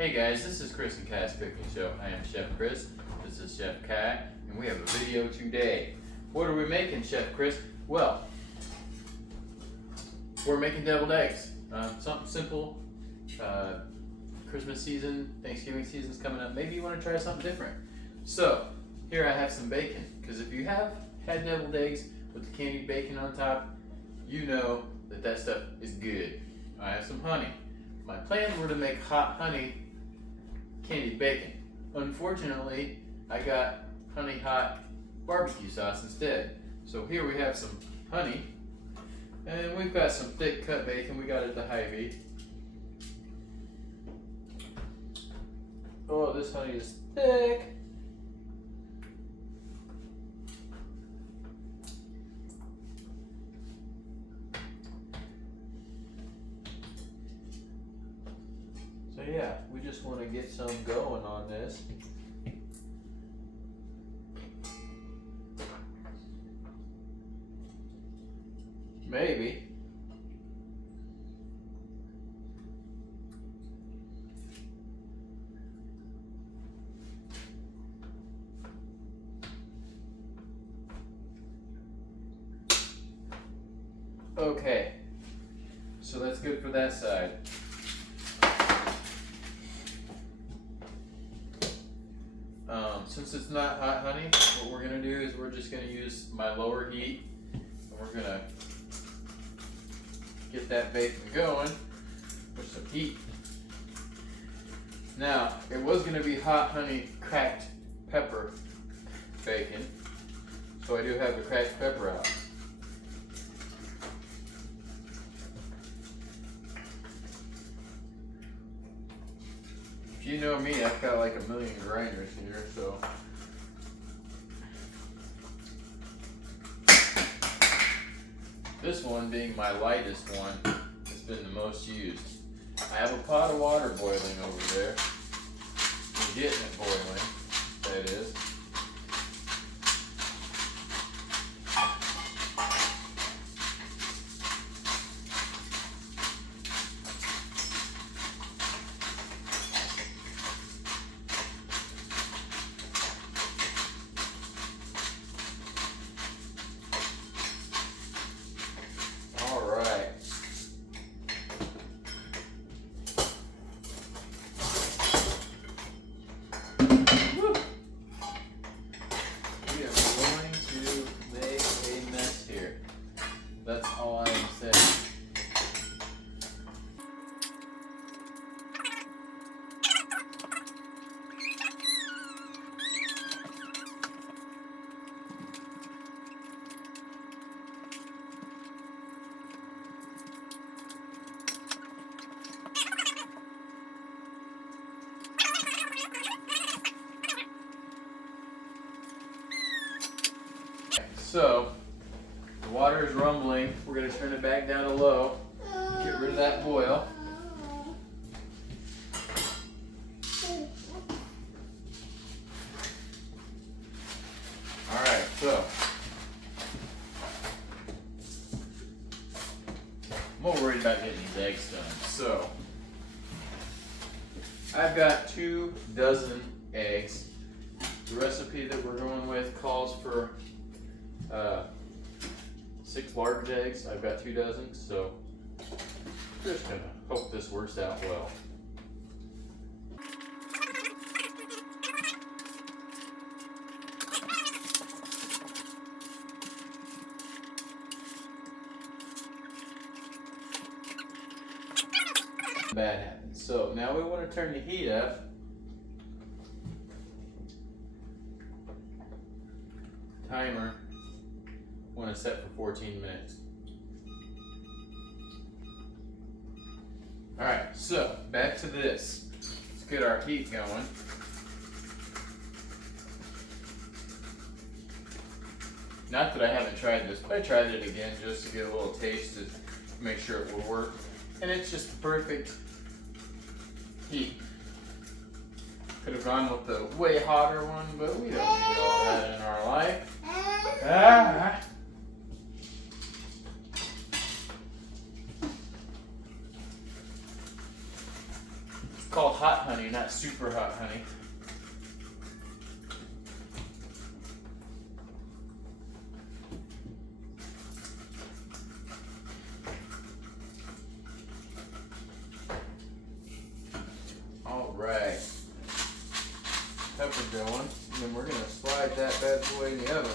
Hey guys, this is Chris and Kai's Cooking Show. I am Chef Chris, this is Chef Kai, and we have a video today. What are we making, Chef Chris? Well, we're making deviled eggs. Something simple. Christmas season, Thanksgiving season's coming up. Maybe you want to try something different. So, here I have some bacon, because if you have had deviled eggs with the candied bacon on top, you know that that stuff is good. I have some honey. My plans were to make hot honey candied bacon. Unfortunately, I got honey hot barbecue sauce instead. So here we have some honey, and we've got some thick cut bacon we got at the Hy-Vee. Oh, this honey is thick. So yeah, we just want to get some going on this. Maybe. Okay, so that's good for that side. Since it's not hot honey, what we're gonna do is we're just gonna use my lower heat, and we're gonna get that bacon going with some heat. Now, it was gonna be hot honey cracked pepper bacon, so I do have the cracked pepper out. If you know me, I've got like a million grinders here, so. This one being my lightest one has been the most used. I have a pot of water boiling over there. I'm getting it boiling, that is. That's all I am saying. So, the water is rumbling. We're going to turn it back down to low. Get rid of that boil. Alright, so I'm more worried about getting these eggs done. So I've got 2 dozen eggs. The recipe that we're going with calls for 6 large eggs. I've got 2 dozen, so just gonna hope this works out well. Bad happens. So now we want to turn the heat up. Timer. Want to set for 14 minutes. Alright, so back to this. Let's get our heat going. Not that I haven't tried this, but I tried it again just to get a little taste to make sure it will work. And it's just the perfect heat. Could have gone with the way hotter one, but we don't need all that in our life. Ah. called hot honey, not super hot honey. All right, pepper going, and then we're gonna slide that bad boy in the oven.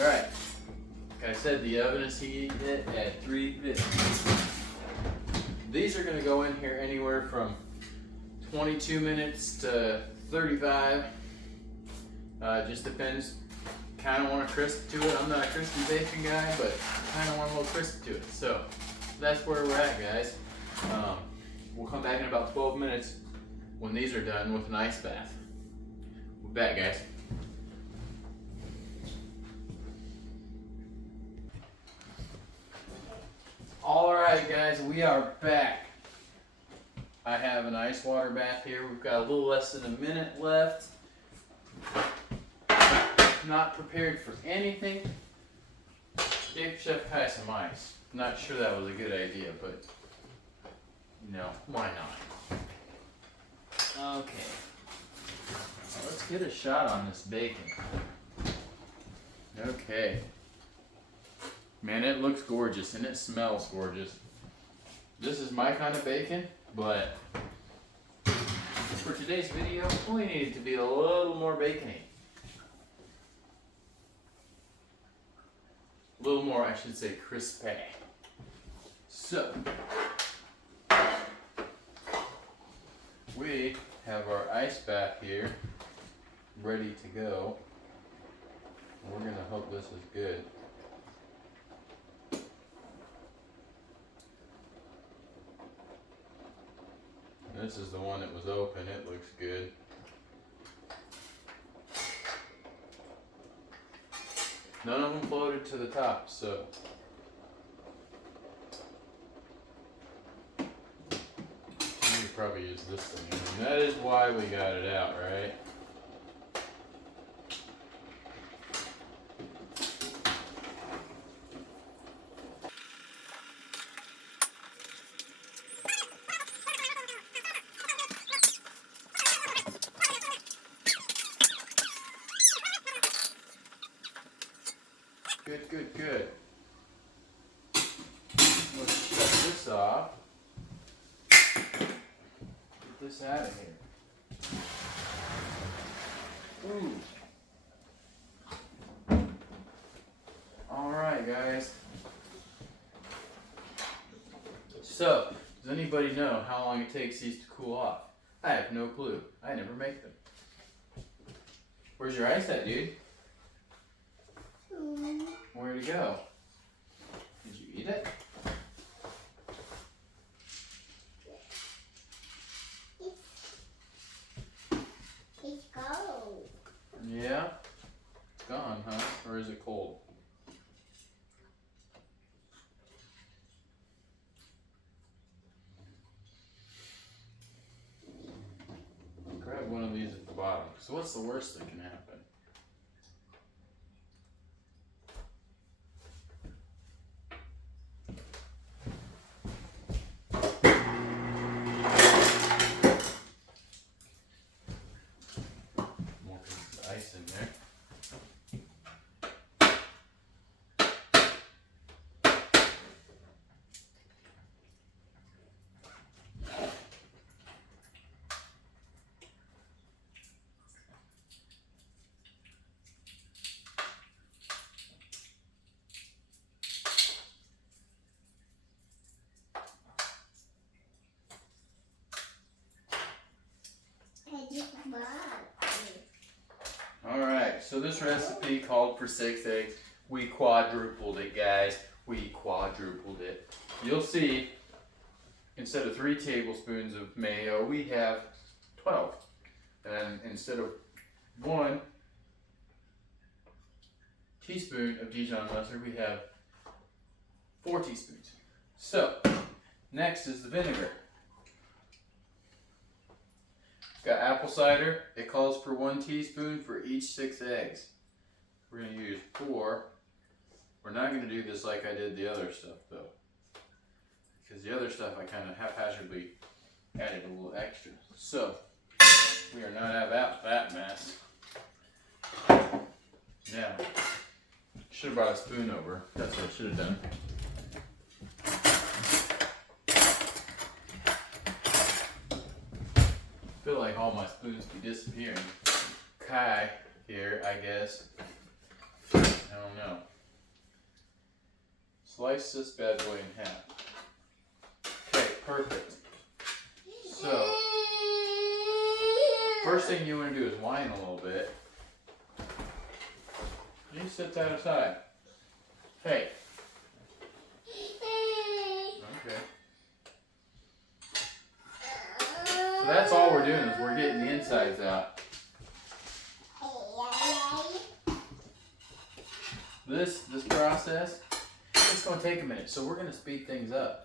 Alright, like I said, the oven is heated at 350. These are going to go in here anywhere from 22 minutes to 35. Just depends. Kind of want a crisp to it. I'm not a crispy bacon guy, but kind of want a little crisp to it. So that's where we're at, guys. We'll come back in about 12 minutes when these are done with an ice bath. We're back, guys. Alright guys, we are back. I have an ice water bath here. We've got a little less than a minute left. Not prepared for anything. Gave Chef Kai some ice. Not sure that was a good idea, but you know, why not? Okay. Now let's get a shot on this bacon. Okay. Man, it looks gorgeous and it smells gorgeous. This is my kind of bacon, but for today's video, we need it to be a little more bacony. A little more, I should say, crispy. So, we have our ice bath here, ready to go. We're gonna hope this is good. This is the one that was open. It looks good. None of them floated to the top, so we could probably use this thing. And that is why we got it out, right? Good, good, good. Let's shut this off. Get this out of here. Ooh. Alright, guys. So, does anybody know how long it takes these to cool off? I have no clue. I never make them. Where's your ice at, dude? Where'd it go? Did you eat it? It's cold. Yeah? It's gone, huh? Or is it cold? Grab one of these at the bottom. So what's the worst that can happen? Ice in there. Alright, so this recipe called for 6 eggs. We quadrupled it, guys. we quadrupled it. You'll see, instead of 3 tablespoons of mayo, we have 12. And instead of 1 teaspoon of Dijon mustard, we have 4 teaspoons. So, next is the vinegar. Got apple cider. It calls for 1 teaspoon for each 6 eggs. We're going to use 4. We're not going to do this like I did the other stuff though, because the other stuff I kind of haphazardly added a little extra. So, we are not about that mess. Now, should have brought a spoon over. That's what I should have done. I feel like all my spoons be disappearing. Kai here, I guess. I don't know. Slice this bad boy in half. Okay, perfect. So, first thing you want to do is whine a little bit. You set that aside. Hey. Okay. So that's all we're doing is we're getting the insides out. This process, it's going to take a minute, so we're going to speed things up.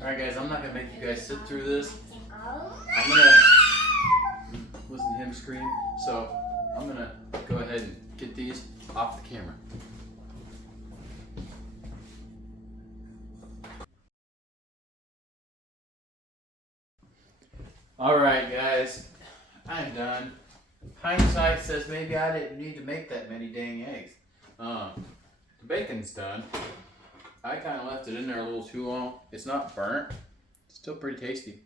Alright guys, I'm not going to make you guys sit through this. I'm going to listen to him scream. So I'm going to go ahead and get these off the camera. Alright guys, I'm done. Hindsight says maybe I didn't need to make that many dang eggs. The bacon's done. I kind of left it in there a little too long. It's not burnt. It's still pretty tasty.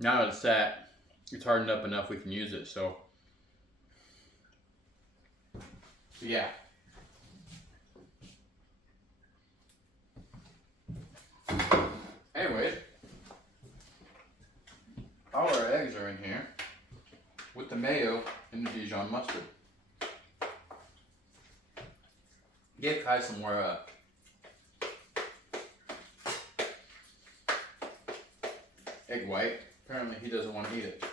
Now that it's sat, it's hardened up enough we can use it, so. Yeah. Anyways, all our eggs are in here with the mayo and the Dijon mustard. Get Kai some more egg white. Apparently he doesn't want to eat it.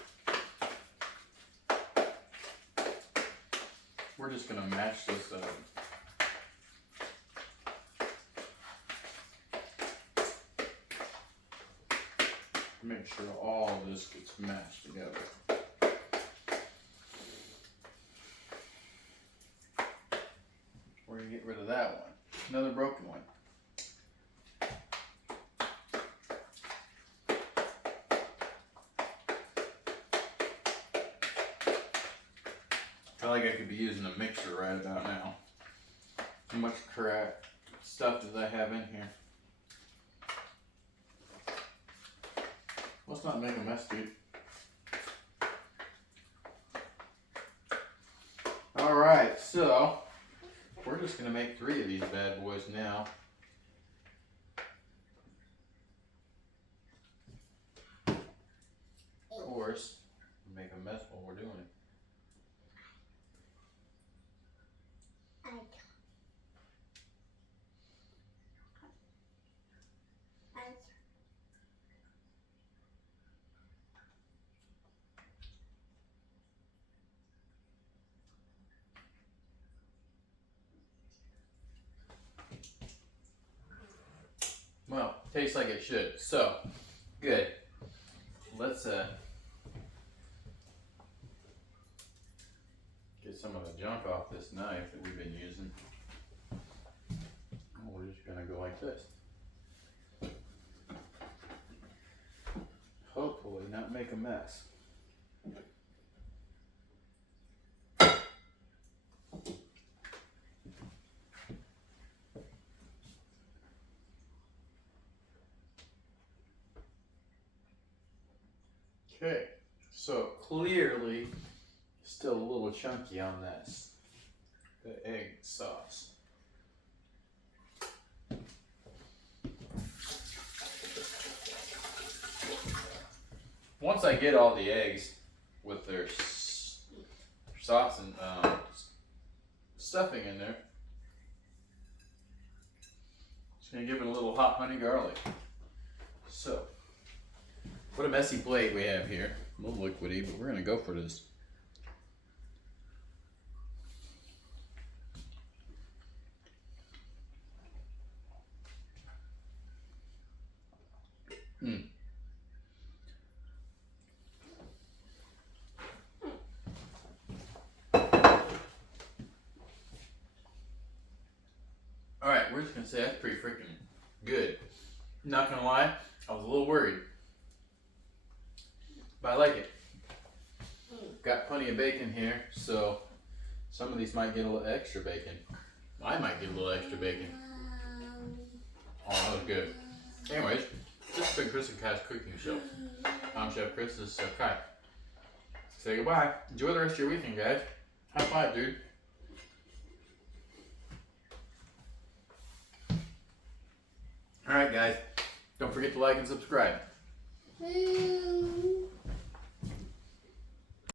We're just gonna mash this up. Make sure all of this gets mashed together. We're gonna get rid of that one. Another broken one. I feel like I could be using a mixer right about now. How much crap stuff does I have in here? Let's not make a mess, dude. Alright, so we're just gonna make 3 of these bad boys now. Of course, make a mess while we're doing it. Well, tastes like it should. So, good. Let's get some of the junk off this knife that we've been using. We're just gonna go like this. Hopefully not make a mess. Okay, so clearly still a little chunky on this, the egg sauce. Once I get all the eggs with their sauce and stuffing in there, just gonna give it a little hot honey garlic. So, what a messy plate we have here. A little liquidy, but we're gonna go for this. Alright, we're just gonna say that's pretty freaking good. Not gonna lie, I was a little worried. But I like it. Got plenty of bacon here, so some of these might get a little extra bacon. I might get a little extra bacon. Oh, that was good. Anyways, this has been Chris and Kai's cooking show. I'm Chef Chris, this is Chef Kai. Say goodbye. Enjoy the rest of your weekend, guys. High five, dude. Alright, guys. Don't forget to like and subscribe.